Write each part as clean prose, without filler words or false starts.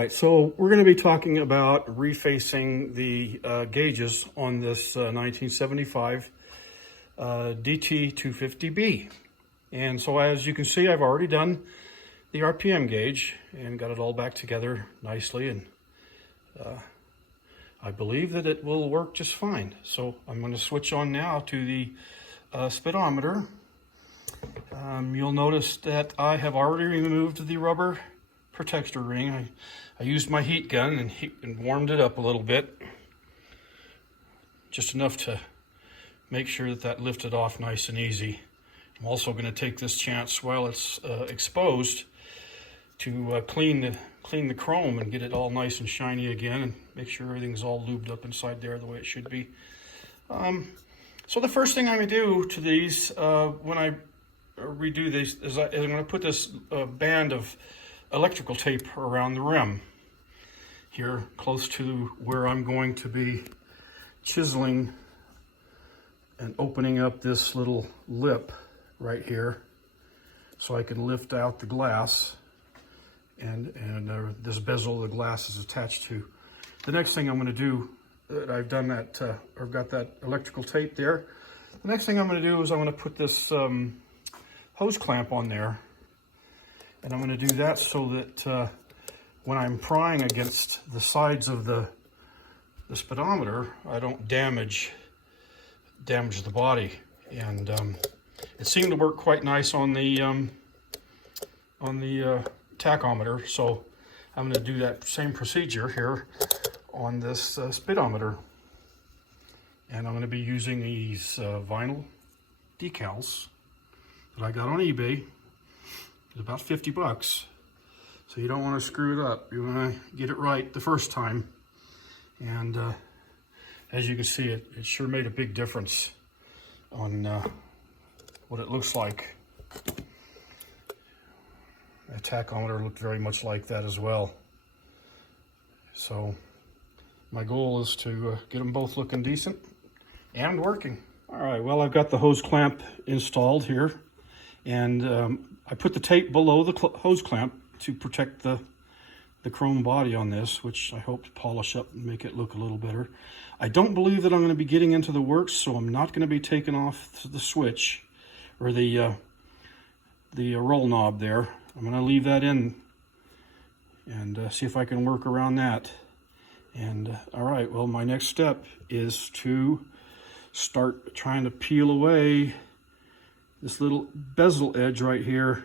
right, so we're going to be talking about refacing the gauges on this 1975 DT250B. And so as you can see, I've already done the RPM gauge and got it all back together nicely, and I believe that it will work just fine. So I'm going to switch on now to the speedometer. You'll notice that I have already removed the rubber protector ring. I used my heat gun and warmed it up a little bit, just enough to make sure that lifted off nice and easy. I'm also going to take this chance while it's exposed to clean the chrome and get it all nice and shiny again, and make sure everything's all lubed up inside there the way it should be. So the first thing I'm going to do to these when I redo these is I'm going to put this band of electrical tape around the rim here, close to where I'm going to be chiseling and opening up this little lip right here, so I can lift out the glass and this bezel the glass is attached to. The next thing I'm going to do, I've done that, I've got that electrical tape there. The next thing I'm going to do is I'm going to put this hose clamp on there, and I'm going to do that so that when I'm prying against the sides of the speedometer, I don't damage the body. And it seemed to work quite nice on the tachometer, so I'm going to do that same procedure here on this speedometer. And I'm going to be using these vinyl decals that I got on eBay. It's about 50 bucks. So you don't want to screw it up. You want to get it right the first time. And as you can see, it sure made a big difference on what it looks like. The tachometer looked very much like that as well. So my goal is to get them both looking decent and working. All right, well, I've got the hose clamp installed here, and I put the tape below the hose clamp to protect the chrome body on this, which I hope to polish up and make it look a little better. I don't believe that I'm going to be getting into the works, so I'm not going to be taking off the switch or the roll knob there. I'm going to leave that in and see if I can work around that. And all right, well, my next step is to start trying to peel away this little bezel edge right here.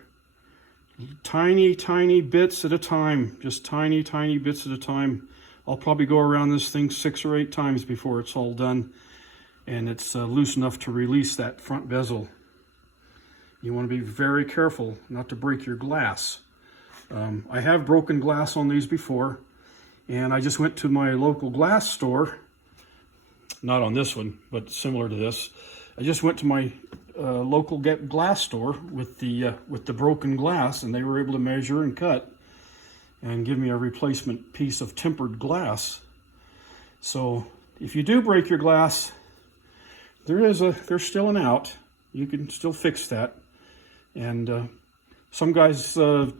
Tiny bits at a time, just tiny bits at a time. I'll probably go around this thing 6 or 8 times before it's all done, and it's loose enough to release that front bezel. You want to be very careful not to break your glass. I have broken glass on these before, and I just went to my local glass store, not on this one, but similar to this. I just went to my local glass store with the broken glass, and they were able to measure and cut and give me a replacement piece of tempered glass. So if you do break your glass, there's still an out. You can still fix that. And some guys are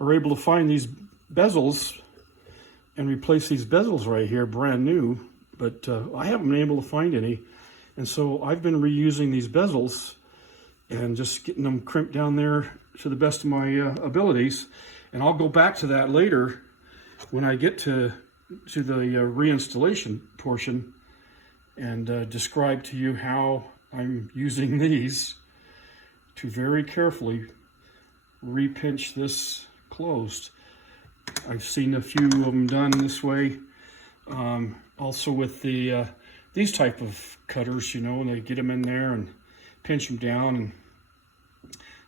able to find these bezels and replace these bezels right here brand new, but I haven't been able to find any. And so I've been reusing these bezels and just getting them crimped down there to the best of my abilities. And I'll go back to that later when I get to the reinstallation portion and describe to you how I'm using these to very carefully repinch this closed. I've seen a few of them done this way. Also with these type of cutters, you know, and they get them in there and pinch them down,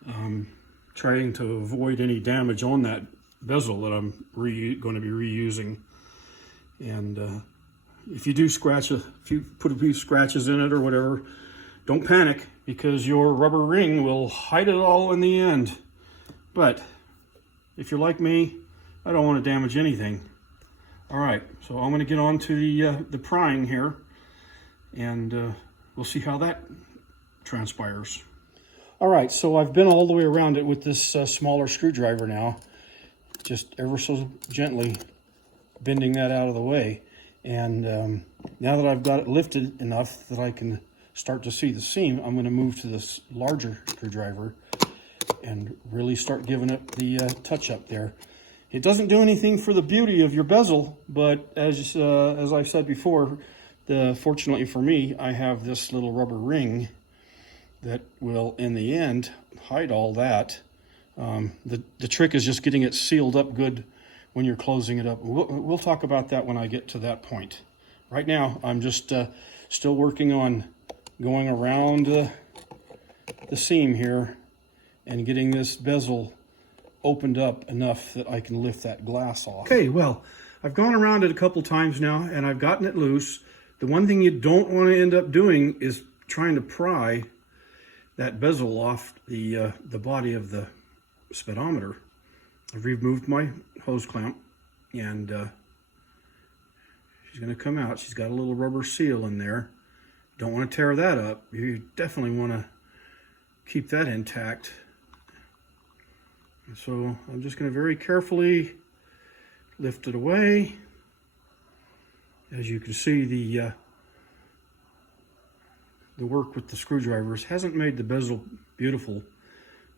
and trying to avoid any damage on that bezel that I'm going to be reusing. And if you do if you put a few scratches in it or whatever, don't panic, because your rubber ring will hide it all in the end. But if you're like me, I don't want to damage anything. All right, so I'm going to get on to the prying here, and we'll see how that transpires. All right, so I've been all the way around it with this smaller screwdriver now, just ever so gently bending that out of the way. And now that I've got it lifted enough that I can start to see the seam, I'm going to move to this larger screwdriver and really start giving it the touch up there. It doesn't do anything for the beauty of your bezel, but as I've said before, fortunately for me, I have this little rubber ring that will, in the end, hide all that. The trick is just getting it sealed up good when you're closing it up. We'll talk about that when I get to that point. Right now, I'm just still working on going around the seam here and getting this bezel opened up enough that I can lift that glass off. Okay, well, I've gone around it a couple times now and I've gotten it loose. The one thing you don't want to end up doing is trying to pry that bezel off the body of the speedometer. I've removed my hose clamp and she's going to come out. She's got a little rubber seal in there. Don't want to tear that up. You definitely want to keep that intact. So I'm just going to very carefully lift it away. As you can see, the work with the screwdrivers hasn't made the bezel beautiful,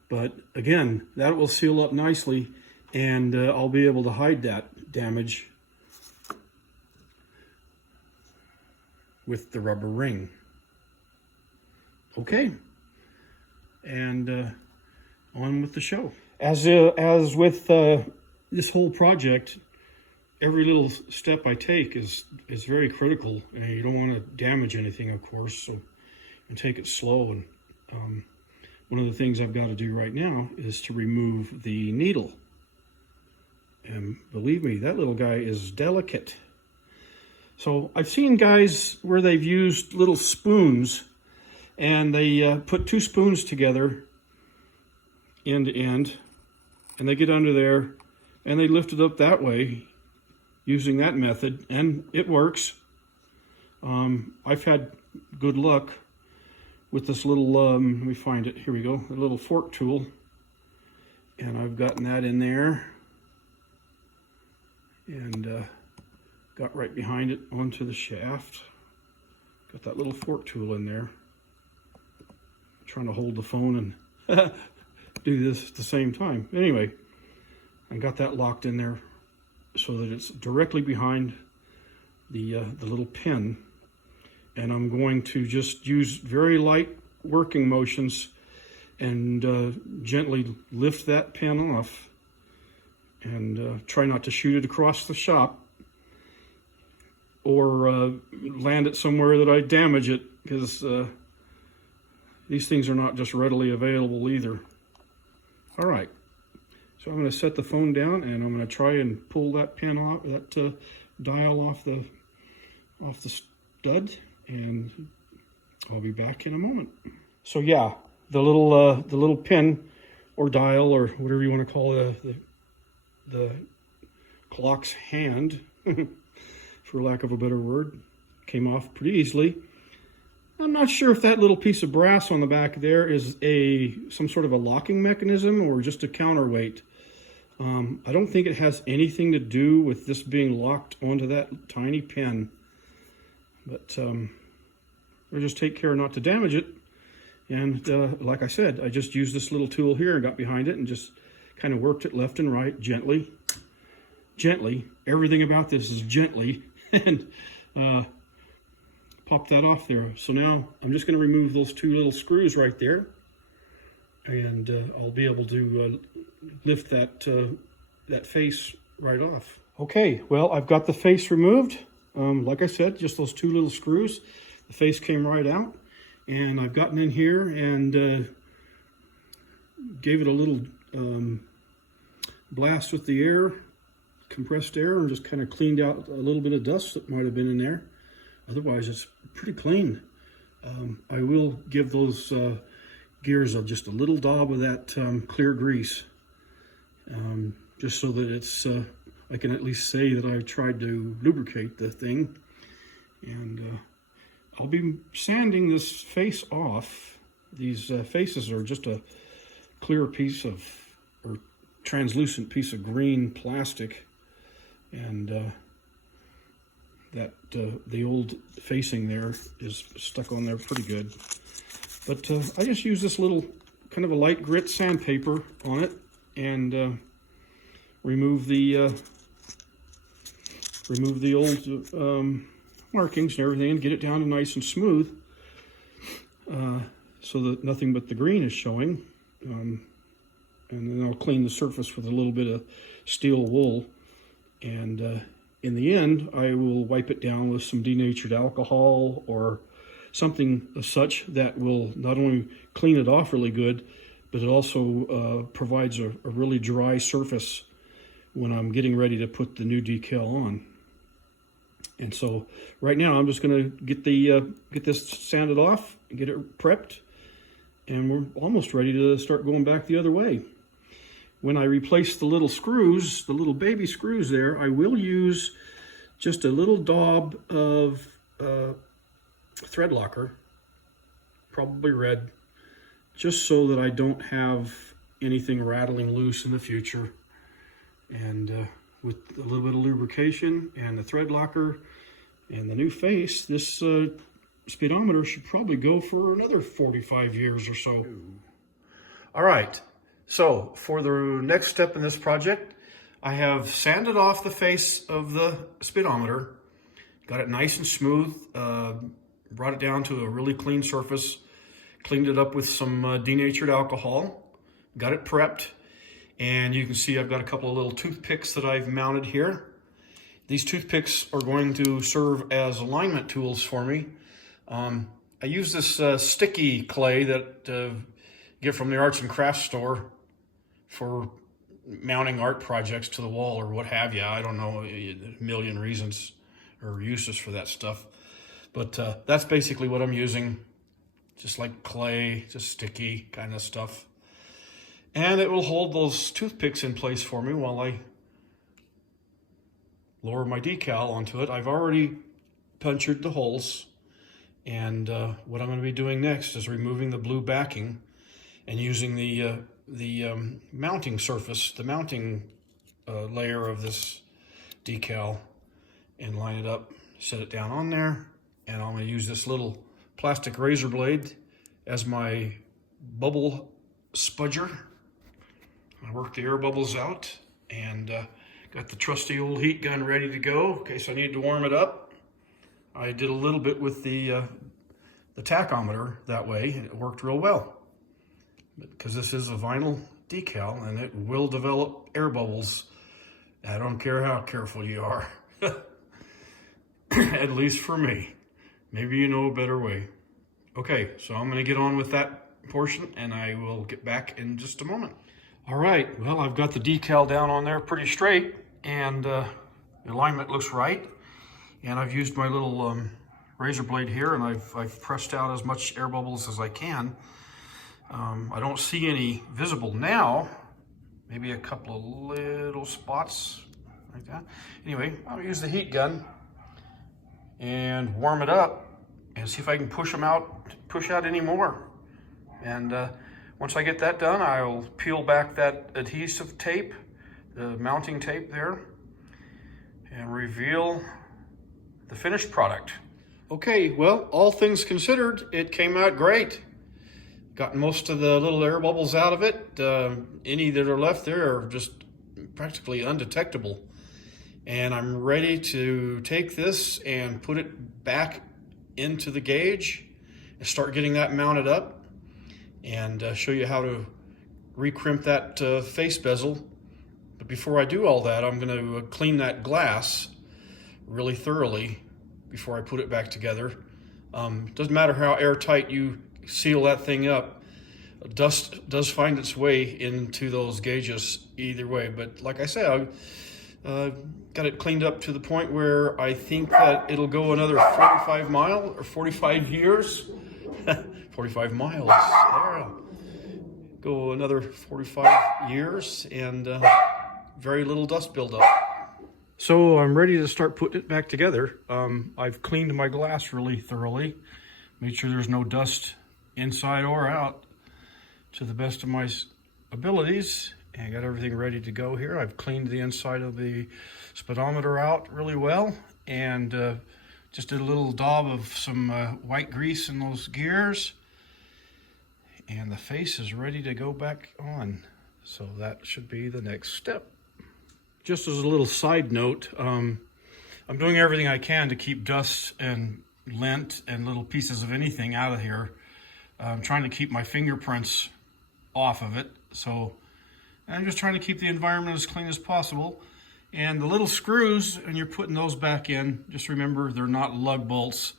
but again, that will seal up nicely, and I'll be able to hide that damage with the rubber ring. Okay, and on with the show. As with this whole project, every little step I take is very critical, and you don't want to damage anything, of course, so and take it slow. And one of the things I've got to do right now is to remove the needle. And believe me, that little guy is delicate. So I've seen guys where they've used little spoons, and they put two spoons together, end to end, and they get under there, and they lift it up that way, using that method, and it works. I've had good luck with this little, let me find it, here we go, a little fork tool, and I've gotten that in there, and got right behind it onto the shaft. Got that little fork tool in there. I'm trying to hold the phone and do this at the same time. Anyway, I got that locked in there so that it's directly behind the little pin, and I'm going to just use very light working motions and gently lift that pin off, and try not to shoot it across the shop or land it somewhere that I damage it, because these things are not just readily available either. All right. So I'm going to set the phone down, and I'm going to try and pull that pin off, that dial off the stud, and I'll be back in a moment. So yeah, the little pin or dial, or whatever you want to call it, the clock's hand, for lack of a better word, came off pretty easily. I'm not sure if that little piece of brass on the back there is some sort of a locking mechanism or just a counterweight. I don't think it has anything to do with this being locked onto that tiny pin, but I'll just take care not to damage it. And like I said, I just used this little tool here and got behind it and just kind of worked it left and right, gently. Everything about this is gently, and pop that off there. So now I'm just going to remove those two little screws right there, and I'll be able to lift that face right off. Okay, well, I've got the face removed. Like I said, just those two little screws. The face came right out, and I've gotten in here and gave it a little blast with the air, compressed air, and just kind of cleaned out a little bit of dust that might have been in there. Otherwise, it's pretty clean. I will give those gears just a little daub of that clear grease, just so that it's I can at least say that I've tried to lubricate the thing. And I'll be sanding this face off. These faces are just a clear piece of, or translucent piece of green plastic, and the old facing there is stuck on there pretty good. But I just use this little kind of a light grit sandpaper on it, and remove the old markings and everything, and get it down to nice and smooth, so that nothing but the green is showing. And then I'll clean the surface with a little bit of steel wool, and in the end I will wipe it down with some denatured alcohol or something such that will not only clean it off really good, but it also provides a really dry surface when I'm getting ready to put the new decal on. And so right now I'm just going to get this sanded off, get it prepped, and we're almost ready to start going back the other way. When I replace the little screws, the little baby screws there, I will use just a little daub of thread locker, probably red, just so that I don't have anything rattling loose in the future. And with a little bit of lubrication and the thread locker and the new face, this speedometer should probably go for another 45 years or so. All right, so for the next step in this project, I have sanded off the face of the speedometer, got it nice and smooth, brought it down to a really clean surface, cleaned it up with some denatured alcohol, got it prepped, and you can see I've got a couple of little toothpicks that I've mounted here. These toothpicks are going to serve as alignment tools for me. I use this sticky clay that get from the arts and crafts store for mounting art projects to the wall or what have you. I don't know, a million reasons or uses for that stuff. But that's basically what I'm using. Just like clay, just sticky kind of stuff. And it will hold those toothpicks in place for me while I lower my decal onto it. I've already punctured the holes. And what I'm going to be doing next is removing the blue backing and using the mounting surface, the mounting layer of this decal, and line it up, set it down on there. And I'm going to use this little plastic razor blade as my bubble spudger. I work the air bubbles out, and got the trusty old heat gun ready to go in case I need to warm it up. I did a little bit with the tachometer that way, and it worked real well. Because this is a vinyl decal, and it will develop air bubbles. I don't care how careful you are. At least for me. Maybe you know a better way. Okay, so I'm going to get on with that portion, and I will get back in just a moment. All right, well, I've got the decal down on there pretty straight, and the alignment looks right. And I've used my little razor blade here, and I've pressed out as much air bubbles as I can. I don't see any visible now. Maybe a couple of little spots like that. Anyway, I'll use the heat gun and warm it up and see if I can push out any more. And once I get that done, I'll peel back that adhesive tape, the mounting tape there, and reveal the finished product. Okay, well, all things considered, it came out great. Got most of the little air bubbles out of it. Any that are left there are just practically undetectable. And I'm ready to take this and put it back into the gauge and start getting that mounted up, and show you how to recrimp that face bezel. But before I do all that, I'm going to clean that glass really thoroughly before I put it back together. Doesn't matter how airtight you seal that thing up, dust does find its way into those gauges either way. But like I said, I got it cleaned up to the point where I think that it'll go another 45 years. 45 miles, there. Go another 45 years, and very little dust buildup. So I'm ready to start putting it back together. I've cleaned my glass really thoroughly, made sure there's no dust inside or out to the best of my abilities, and got everything ready to go here. I've cleaned the inside of the speedometer out really well, and just did a little daub of some white grease in those gears, and the face is ready to go back on. So that should be the next step. Just as a little side note, I'm doing everything I can to keep dust and lint and little pieces of anything out of here. I'm trying to keep my fingerprints off of it. So I'm just trying to keep the environment as clean as possible. And the little screws, and you're putting those back in, just remember they're not lug bolts.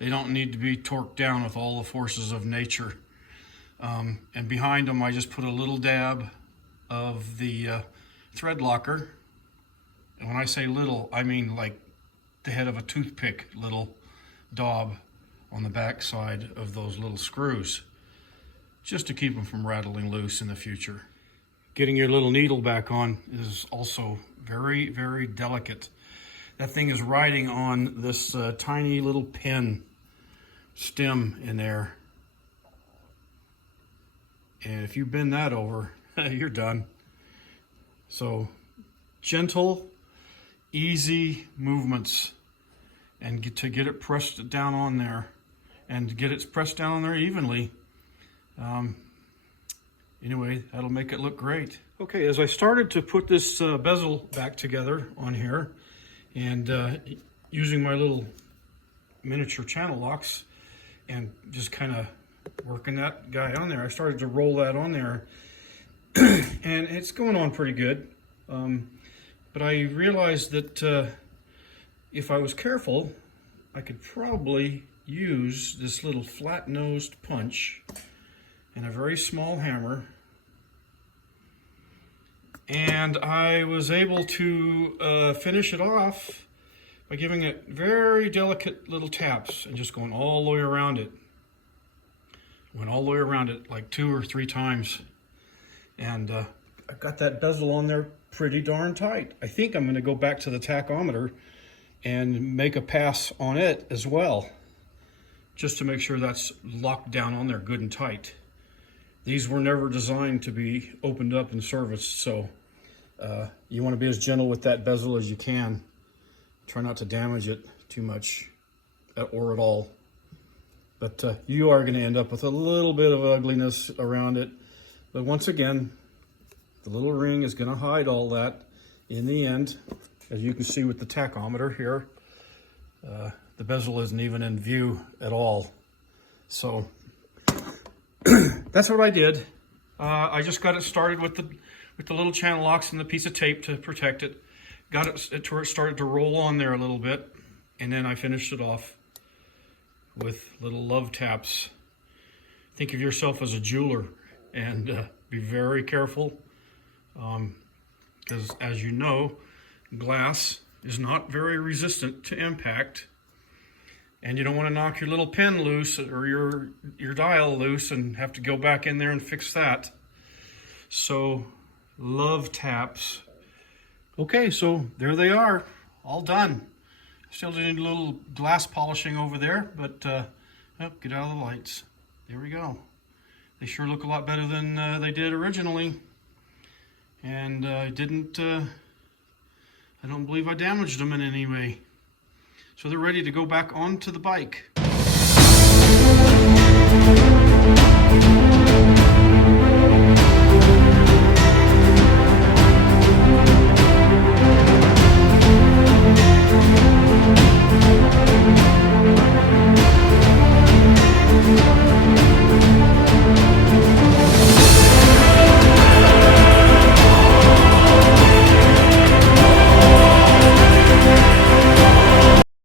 They don't need to be torqued down with all the forces of nature. And behind them, I just put a little dab of the thread locker. And when I say little, I mean like the head of a toothpick, little daub on the back side of those little screws, just to keep them from rattling loose in the future. Getting your little needle back on is also very, very delicate. That thing is riding on this tiny little pin stem in there. And if you bend that over, you're done. So gentle, easy movements, and to get it pressed down on there, and to get it pressed down on there evenly. Anyway, that'll make it look great. Okay, as I started to put this bezel back together on here, and using my little miniature channel locks, and just kind of working that guy on there, I started to roll that on there, and it's going on pretty good. But I realized that if I was careful, I could probably use this little flat-nosed punch and a very small hammer, and I was able to finish it off by giving it very delicate little taps and just going all the way around it. Went all the way around it like 2 or 3 times, and I've got that bezel on there pretty darn tight. I think I'm going to go back to the tachometer and make a pass on it as well, just to make sure that's locked down on there good and tight. These were never designed to be opened up and serviced, so you want to be as gentle with that bezel as you can. Try not to damage it too much or at all. But you are going to end up with a little bit of ugliness around it. But once again, the little ring is going to hide all that in the end. As you can see with the tachometer here, the bezel isn't even in view at all. So that's what I did. I just got it started with the little channel locks and the piece of tape to protect it. Got it to where it started to roll on there a little bit, and then I finished it off with little love taps. Think of yourself as a jeweler, and be very careful, because as you know, glass is not very resistant to impact, and you don't want to knock your little pin loose or your dial loose and have to go back in there and fix that. So love taps. Okay, so there they are, all done. Still doing a little glass polishing over there, but oh, get out of the lights. There we go. They sure look a lot better than they did originally. And I don't believe I damaged them in any way. So they're ready to go back onto the bike.